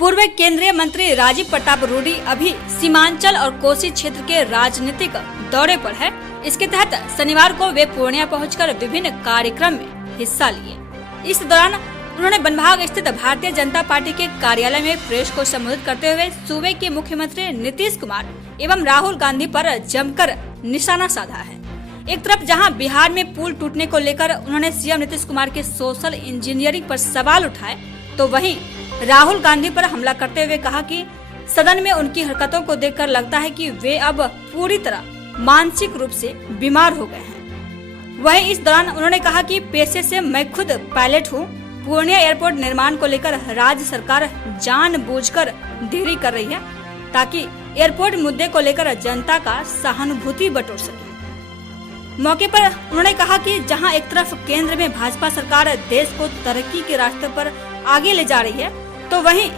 पूर्व केंद्रीय मंत्री राजीव प्रताप रूडी अभी सीमांचल और कोसी क्षेत्र के राजनीतिक दौरे पर है। इसके तहत शनिवार को वे पूर्णिया पहुंचकर विभिन्न कार्यक्रम में हिस्सा लिए। इस दौरान उन्होंने बनभाग स्थित भारतीय जनता पार्टी के कार्यालय में प्रेस को संबोधित करते हुए सूबे के मुख्यमंत्री नीतीश कुमार एवं राहुल गांधी पर जमकर निशाना साधा है। एक तरफ जहां बिहार में पुल टूटने को लेकर उन्होंने सीएम नीतीश कुमार के सोशल इंजीनियरिंग पर सवाल उठाए, तो वहीं राहुल गांधी पर हमला करते हुए कहा कि सदन में उनकी हरकतों को देखकर लगता है कि वे अब पूरी तरह मानसिक रूप से बीमार हो गए हैं। वहीं इस दौरान उन्होंने कहा कि पेशे से मैं खुद पायलट हूं। पूर्णिया एयरपोर्ट निर्माण को लेकर राज्य सरकार जानबूझकर देरी कर रही है ताकि एयरपोर्ट मुद्दे को लेकर जनता का सहानुभूति बटोर सके। मौके पर उन्होंने कहा कि जहां एक तरफ केंद्र में भाजपा सरकार देश को तरक्की के रास्ते पर आगे ले जा रही है, तो वहीं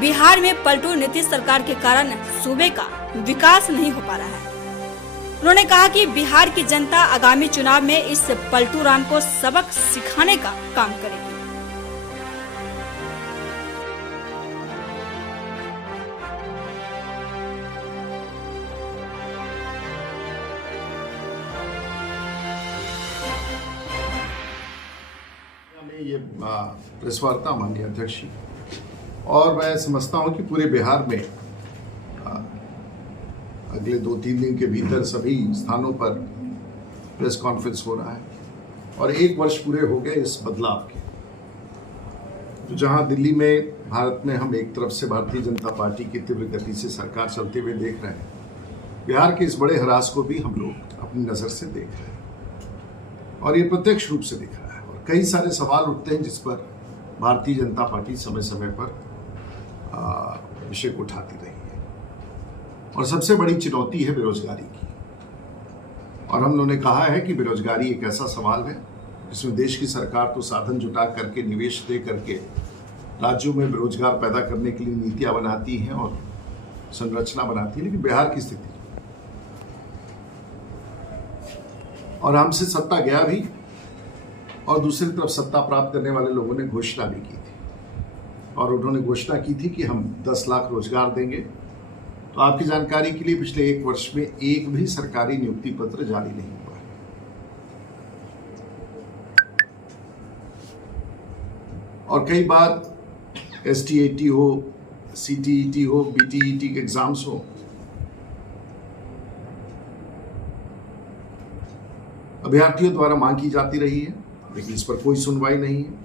बिहार में पलटू नीतीश सरकार के कारण सूबे का विकास नहीं हो पा रहा है। उन्होंने कहा कि बिहार की जनता आगामी चुनाव में इस पलटू राम को सबक सिखाने का काम करेगी। ये प्रेस वार्ता माननीय अध्यक्ष जी, और मैं समझता हूं कि पूरे बिहार में अगले 2-3 दिन के भीतर सभी स्थानों पर प्रेस कॉन्फ्रेंस हो रहा है और 1 वर्ष पूरे हो गए इस बदलाव के। तो जहां दिल्ली में भारत में हम एक तरफ से भारतीय जनता पार्टी की तीव्र गति से सरकार चलते हुए देख रहे हैं, बिहार के इस बड़े ह्रास को भी हम लोग अपनी नज़र से देख रहे हैं और ये प्रत्यक्ष रूप से दिख रहा है। कई सारे सवाल उठते हैं जिस पर भारतीय जनता पार्टी समय समय पर विषय को उठाती रही है और सबसे बड़ी चुनौती है बेरोजगारी की। और हम लोगों ने कहा है कि बेरोजगारी एक ऐसा सवाल है जिसमें देश की सरकार तो साधन जुटा करके, निवेश दे करके राज्यों में बेरोजगार पैदा करने के लिए नीतियां बनाती हैं और संरचना बनाती है, लेकिन बिहार की स्थिति और हमसे सत्ता गया भी और दूसरी तरफ सत्ता प्राप्त करने वाले लोगों ने घोषणा भी की थी और उन्होंने घोषणा की थी कि हम 10 लाख रोजगार देंगे। तो आपकी जानकारी के लिए पिछले 1 वर्ष में एक भी सरकारी नियुक्ति पत्र जारी नहीं हुआ है। और कई बार STAT हो, CTET हो, BTET के एग्जाम्स हो, अभ्यर्थियों द्वारा मांग की जाती रही है, लेकिन इस पर कोई सुनवाई नहीं है।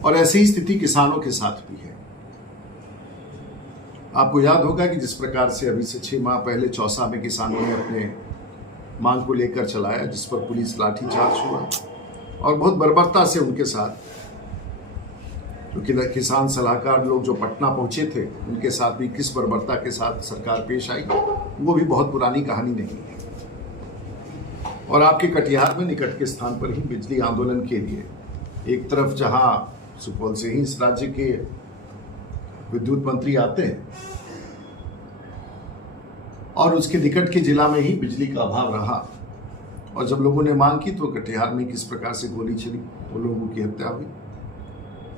और ऐसी ही स्थिति किसानों के साथ भी है। आपको याद होगा कि जिस प्रकार से अभी से 6 माह पहले चौसा में किसानों ने अपने मांग को लेकर चलाया, जिस पर पुलिस लाठीचार्ज हुआ और बहुत बर्बरता से उनके साथ जो किसान सलाहकार लोग जो पटना पहुंचे थे उनके साथ भी किस बर्बरता के साथ सरकार पेश आई, वो भी बहुत पुरानी कहानी नहीं है। और आपके कटिहार में निकट के स्थान पर ही बिजली आंदोलन के लिए एक तरफ जहां सुपौल से ही इस राज्य के विद्युत मंत्री आते हैं और उसके निकट के जिला में ही बिजली का अभाव रहा और जब लोगों ने मांग की तो कटिहार में किस प्रकार से गोली चली, वो लोगों की हत्या हुई।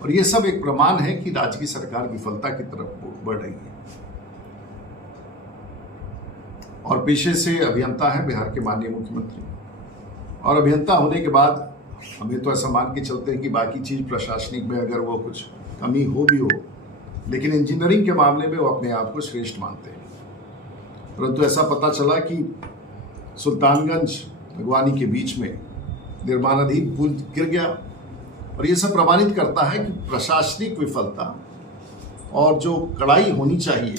और ये सब एक प्रमाण है कि राज्य की सरकार विफलता की तरफ बढ़ रही है। और पेशे से अभियंता है बिहार के माननीय मुख्यमंत्री, और अभियंता होने के बाद हमें तो ऐसा मान के चलते हैं कि बाकी चीज प्रशासनिक में अगर वो कुछ कमी हो भी हो, लेकिन इंजीनियरिंग के मामले में वो अपने आप को श्रेष्ठ मानते हैं। परंतु ऐसा पता चला कि सुल्तानगंज भगवानी के बीच में निर्माणाधीन पुल गिर गया और ये सब प्रमाणित करता है कि प्रशासनिक विफलता और जो कड़ाई होनी चाहिए,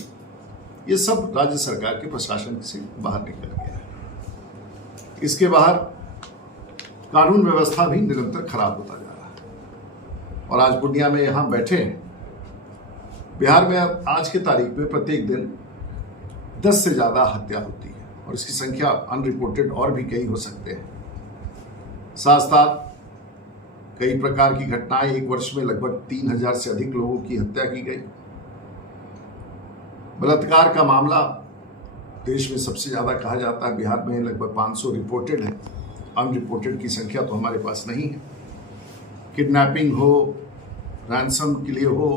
ये सब राज्य सरकार के प्रशासन से बाहर निकल गया है। इसके बाहर कानून व्यवस्था भी निरंतर खराब होता जा रहा है। और आज पूर्णिया में यहाँ बैठे हैं, बिहार में आज के तारीख में प्रत्येक दिन 10 से ज़्यादा हत्या होती है और इसकी संख्या अनरिपोर्टेड और भी कई हो सकते हैं। साथ साथ कई प्रकार की घटनाएं, 1 वर्ष में लगभग 3000 से अधिक लोगों की हत्या की गई। बलात्कार का मामला देश में सबसे ज़्यादा कहा जाता है, बिहार में लगभग 500 रिपोर्टेड है, अनरिपोर्टेड की संख्या तो हमारे पास नहीं है। किडनैपिंग हो, रैंसम के लिए हो,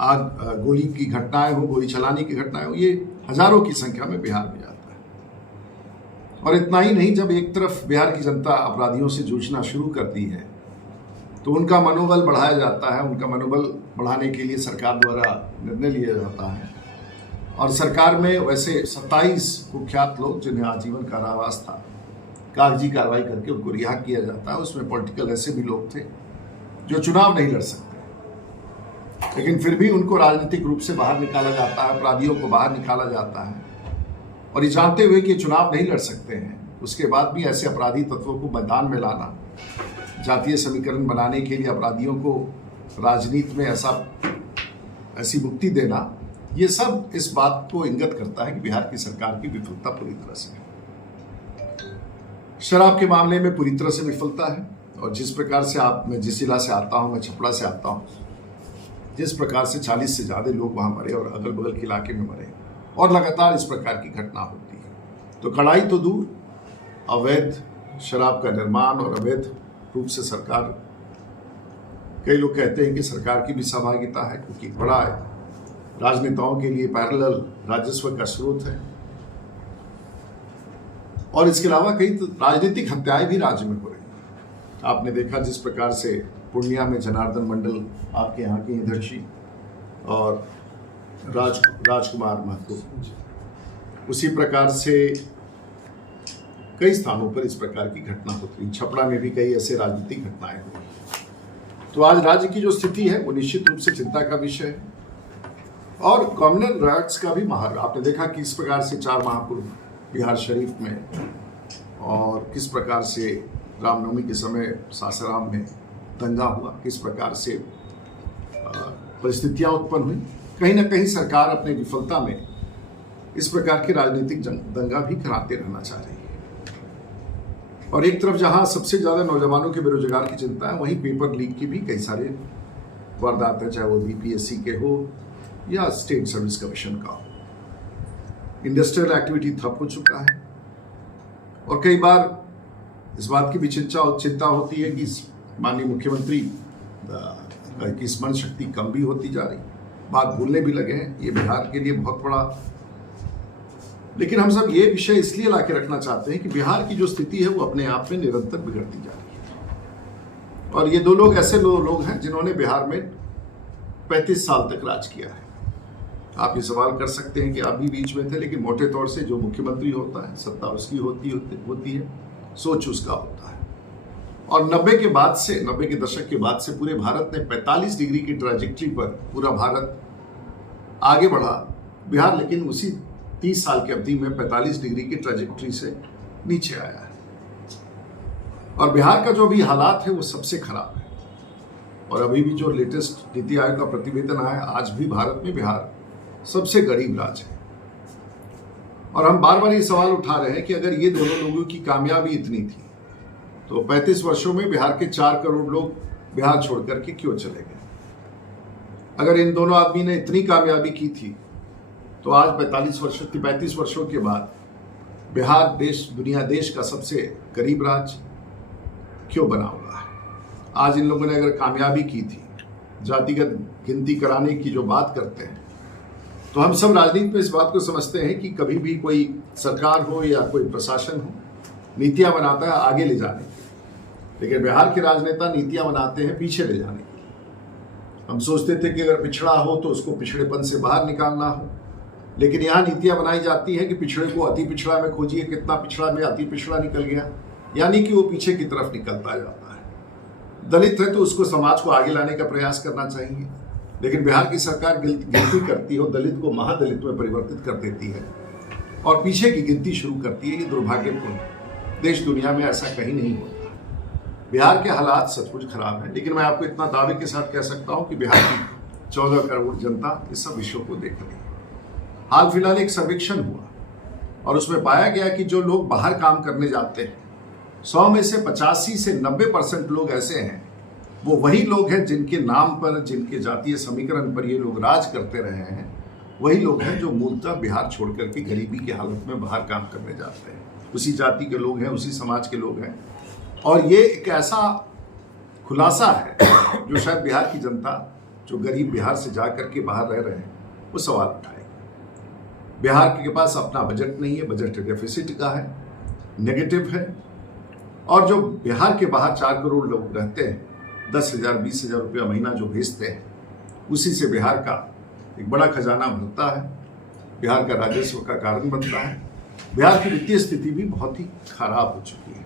आग गोली की घटनाएं हो, गोली चलाने की घटनाएं हो, ये हजारों की संख्या में बिहार में जाता है। और इतना ही नहीं, जब एक तरफ बिहार की जनता अपराधियों से जूझना शुरू करती है तो उनका मनोबल बढ़ाया जाता है। उनका मनोबल बढ़ाने के लिए सरकार द्वारा निर्णय लिया जाता है और सरकार में वैसे 27 कुख्यात लोग जिन्हें आजीवन कारावास था, कागजी कार्रवाई करके उनको रिहा किया जाता है। उसमें पॉलिटिकल ऐसे भी लोग थे जो चुनाव नहीं लड़ सकते, लेकिन फिर भी उनको राजनीतिक रूप से बाहर निकाला जाता है, अपराधियों को बाहर निकाला जाता है। और ये जानते हुए कि चुनाव नहीं लड़ सकते हैं, उसके बाद भी ऐसे अपराधी तत्वों को मैदान में लाना, जातीय समीकरण बनाने के लिए अपराधियों को राजनीति में ऐसी मुक्ति देना, ये सब इस बात को इंगित करता है कि बिहार की सरकार की विफलता पूरी तरह से है। शराब के मामले में पूरी तरह से विफलता है। और जिस प्रकार से मैं जिस जिला से आता हूँ, मैं छपरा से आता हूँ, जिस प्रकार से 40 से ज़्यादा लोग वहाँ मरे और अगल बगल के इलाके में मरे और लगातार इस प्रकार की घटना होती है, तो कड़ाई तो दूर, अवैध शराब का निर्माण और अवैध रूप से सरकार, कई लोग कहते हैं कि सरकार की भी सहभागिता है, क्योंकि बड़ा राजनेताओं के लिए पैरेलल राजस्व का स्रोत है। और इसके अलावा कई राजनीतिक हत्याएं भी राज्य में हो रही हैं। आपने देखा जिस प्रकार से पूर्णिया में जनार्दन मंडल, आपके यहाँ के हितैषी, और राजकुमार महतो, उसी प्रकार से कई स्थानों पर इस प्रकार की घटना होती है। छपरा में भी कई ऐसे राजनीतिक घटनाएं हुई। तो आज राज्य की जो स्थिति है वो निश्चित रूप से चिंता का विषय है। और कॉमनल राइट्स का भी महार, आपने देखा कि इस प्रकार से 4 महापुरुष बिहार शरीफ में, और किस प्रकार से रामनवमी के समय सासाराम में दंगा हुआ, किस प्रकार से परिस्थितियां उत्पन्न हुई। कहीं ना कहीं सरकार अपनी विफलता में इस प्रकार के राजनीतिक दंगा भी कराते रहना चाह रही है। और एक तरफ जहां सबसे ज्यादा नौजवानों के बेरोजगार की चिंता है, वहीं पेपर लीक की भी कई सारे वारदात है, चाहे वो बीपीएससी के हो या स्टेट सर्विस कमीशन का हो। इंडस्ट्रियल एक्टिविटी ठप हो चुका है और कई बार इस बात की भी चिंता होती है कि माननीय मुख्यमंत्री की स्मरण शक्ति कम भी होती जा रही, बात भूलने भी लगे हैं। ये बिहार के लिए बहुत बड़ा, लेकिन हम सब ये विषय इसलिए लाके रखना चाहते हैं कि बिहार की जो स्थिति है वो अपने आप में निरंतर बिगड़ती जा रही है। और ये 2 लोग ऐसे लोग हैं जिन्होंने बिहार में 35 साल तक राज किया है। आप ये सवाल कर सकते हैं कि आप भी बीच में थे, लेकिन मोटे तौर से जो मुख्यमंत्री होता है, सत्ता उसकी होती है, सोच उसका होता है। और 90 के दशक के बाद से पूरे भारत ने 45 डिग्री की ट्रैजेक्टरी पर पूरा भारत आगे बढ़ा। बिहार लेकिन उसी 30 साल की अवधि में 45 डिग्री की ट्रैजेक्टरी से नीचे आया है। और बिहार का जो भी हालात है वो सबसे खराब है। और अभी भी जो लेटेस्ट नीति आयोग का प्रतिवेदन आया, आज भी भारत में बिहार सबसे गरीब राज्य है। और हम बार बार ये सवाल उठा रहे हैं कि अगर ये दोनों लोगों की कामयाबी इतनी थी तो 35 वर्षों में बिहार के 4 करोड़ लोग बिहार छोड़ करके क्यों चले गए? अगर इन दोनों आदमी ने इतनी कामयाबी की थी तो आज 35 वर्षों के बाद बिहार देश का सबसे गरीब राज्य क्यों बना हुआ है? आज इन लोगों ने अगर कामयाबी की थी, जातिगत गिनती कराने की जो बात करते हैं, तो हम सब राजनीति में इस बात को समझते हैं कि कभी भी कोई सरकार हो या कोई प्रशासन हो, नीतियां बनाता है आगे ले जाने की, लेकिन बिहार के राजनेता नीतियां बनाते हैं पीछे ले जाने की। हम सोचते थे कि अगर पिछड़ा हो तो उसको पिछड़ेपन से बाहर निकालना हो, लेकिन यहाँ नीतियां बनाई जाती है कि पिछड़े को अति पिछड़ा में खोजिए, कितना पिछड़ा में अति पिछड़ा निकल गया, यानी कि वो पीछे की तरफ निकलता जाता है। दलित है तो उसको समाज को आगे लाने का प्रयास करना चाहिए, लेकिन बिहार की सरकार गिनती करती हो, दलित को महादलित में परिवर्तित कर देती है और पीछे की गिनती शुरू करती है। ये दुर्भाग्यपूर्ण, देश दुनिया में ऐसा कहीं नहीं होता। बिहार के हालात सचमुच खराब हैं, लेकिन मैं आपको इतना दावे के साथ कह सकता हूं कि बिहार की 14 करोड़ जनता इस सब विषयों को देख रही है। हाल फिलहाल एक सर्वेक्षण हुआ और उसमें पाया गया कि जो लोग बाहर काम करने जाते हैं, 100 में से 85 से 90% लोग ऐसे हैं, वो वही लोग हैं जिनके नाम पर, जिनके जातीय समीकरण पर ये लोग राज करते रहे हैं। वही लोग हैं जो मूलतः बिहार छोड़ करके गरीबी की हालत में बाहर काम करने जाते हैं। उसी जाति के लोग हैं, उसी समाज के लोग हैं। और ये एक ऐसा खुलासा है जो शायद बिहार की जनता जो गरीब बिहार से जा करके बाहर रह रहे हैं वो सवाल उठाएगा। बिहार के पास अपना बजट नहीं है, बजट डेफिसिट का है, नेगेटिव है। और जो बिहार के बाहर 4 करोड़ लोग रहते हैं, 10,000 20,000 रुपया महीना जो भेजते हैं, उसी से बिहार का एक बड़ा खजाना भरता है, बिहार का राजस्व का कारण बनता है। बिहार की वित्तीय स्थिति भी बहुत ही खराब हो चुकी है।